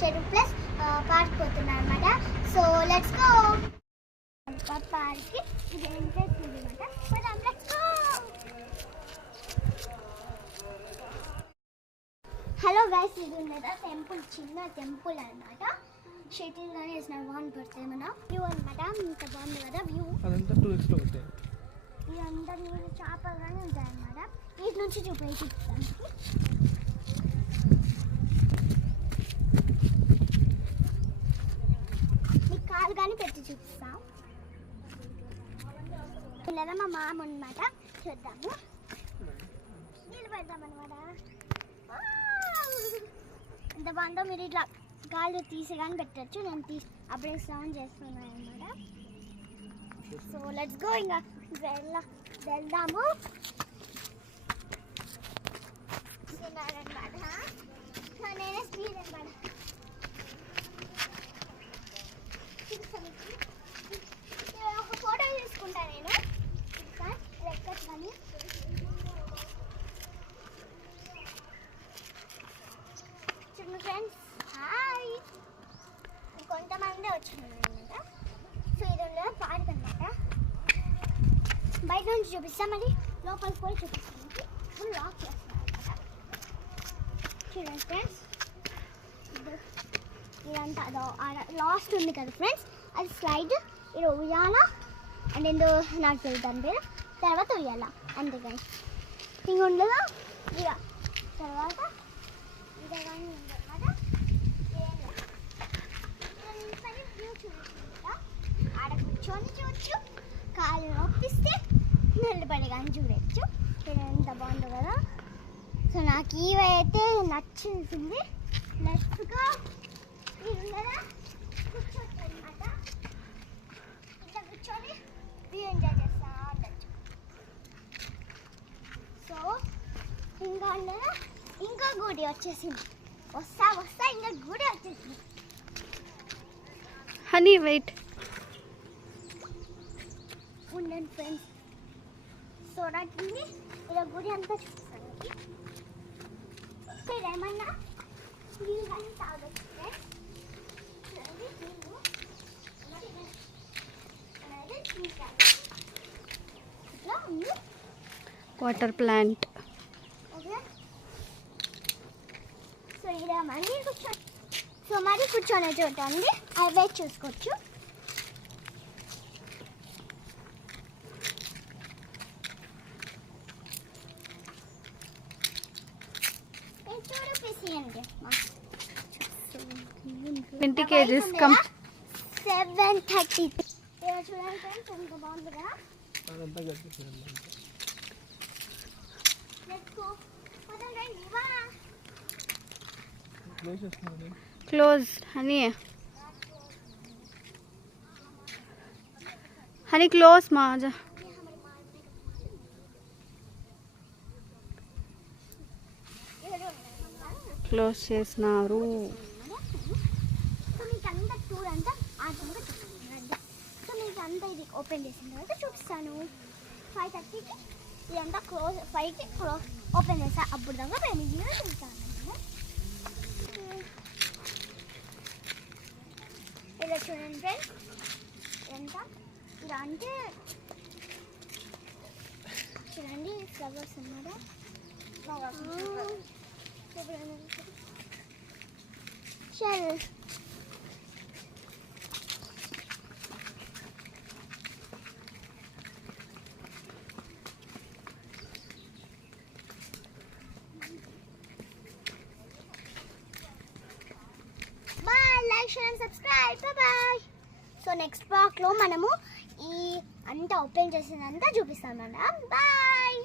చెరువు plus park పోతున్నాం అనమాట. So let's go. పార్క్కి ఇది ఎంట్రెన్స్ అనమాట. హలో గైస్, ఇది ఉన్నదా టెంపుల్, చిన్న టెంపుల్ అనమాట. షటిల్ గానే వేసిన వాన్ పడితే మన వ్యూ అనమాట. ఇంత బాగుంది కదా వ్యూ. ఇదంతా నీళ్ళు చేపలుగానే ఉంటాయి అనమాట. వీటి నుంచి చూపిస్తాను. మీకు కాలు కానీ పెట్టి చూపిస్తాం. లేదా మా మామ అనమాట. చూద్దాము. నీళ్ళు పెడదాం అనమాట. ఎంత బాగుందో. మీరు ఇట్లా గాలి తీసి కానీ పెట్టచ్చు. నేను అప్పుడే స్నానం చేస్తున్నాను అనమాట. So let's go. ఇంకా వెళ్దాము అనమాట. నేనే స్పీడ్ అనమాట. ఒక ఫోటో తీసుకుంటా నేను. ఎక్కని చూడండి ఫ్రెండ్స్. హాయ్. కొంతమంది వచ్చినారు అనమాట. సో ఇది ఉండదు పార్క్ అనమాట. బయట నుంచి చూపిస్తాం, మళ్ళీ లోపలికి పోయి చూపిస్తాం. ఇప్పుడు లాక్ చేస్తాం అనమాట. చూడండి ఫ్రెండ్స్, ఇదంతా లాస్ట్ ఉంది కదా ఫ్రెండ్స్, అది స్లైడ్. ఇది ఉయ్యాల అండ్ ఏందో నాకు తెలుద్దాం పేరు. తర్వాత ఉయ్యాల అంతే కానీ ఇంక ఉండదు. ఇక తర్వాత ఇదే కానీ ఉందన్నమాట. వ్యూ చూపించుకుంటా. ఆడ కూర్చొని చూడచ్చు. కాలు నొప్పిస్తే నిలబడి కానీ చూడచ్చు. ఎంత బాగుందో కదా. సో నాకు ఇవైతే నచ్చింది. నెక్స్ట్గా ఇది కదా కూర్చోవచ్చు అనమాట. ఇట్లా కూర్చొని వ్యూ ఎంజాయ్ చేస్తా ఉండొచ్చు. సో ఇంకా ఇంకా గుడి వచ్చేసింది. వస్తా ఇంకా గుడి వచ్చేసింది. హనీ వెయిట్ ఉండండి ఫ్రెండ్స్. సో నాకు ఇలా గుడి అంతా చూపిస్తాను. ఏమన్నా నీళ్ళు కానీ తాగొచ్చు ఫ్రెండ్స్. ఇట్లా ఉంది వాటర్ ప్లాంట్. ఓకే. సో ఇలా మళ్ళీ కూర్చొనే చోట అండి. అవే చూసుకోవచ్చు. $20 kg కమ్ 730. చూడండి ఫ్రెండ్స్ ఎంత బాగుంది కదా. Close honey. హనీ క్లోజ్ మా ఆజా. క్లోజ్ చేసినారు. సో మీకు అంతా టూర్ అంతా ఆటంగా చూపిస్తాను. సో మీకు అంతా ఇది ఓపెన్ చేసిన తర్వాత చూపిస్తాను. 5:30కి ఇదంతా క్లోజ్, 5కి ఓపెన్ చేస్తాను. అప్పుడు దాకా మేము ఇంట్లో చూపిస్తాను. ఇలా చూడండి ఫ్రెండ్స్. ఎంత ఇలా అంటే చూడండి ఫ్లవర్స్ అన్నమాట. చల్ like share and subscribe. Bye. So next బ్లాగ్లో మనము ఈ అంతా ఓపెన్ చేసిందంతా చూపిస్తాం అన్నమాట. బాయ్.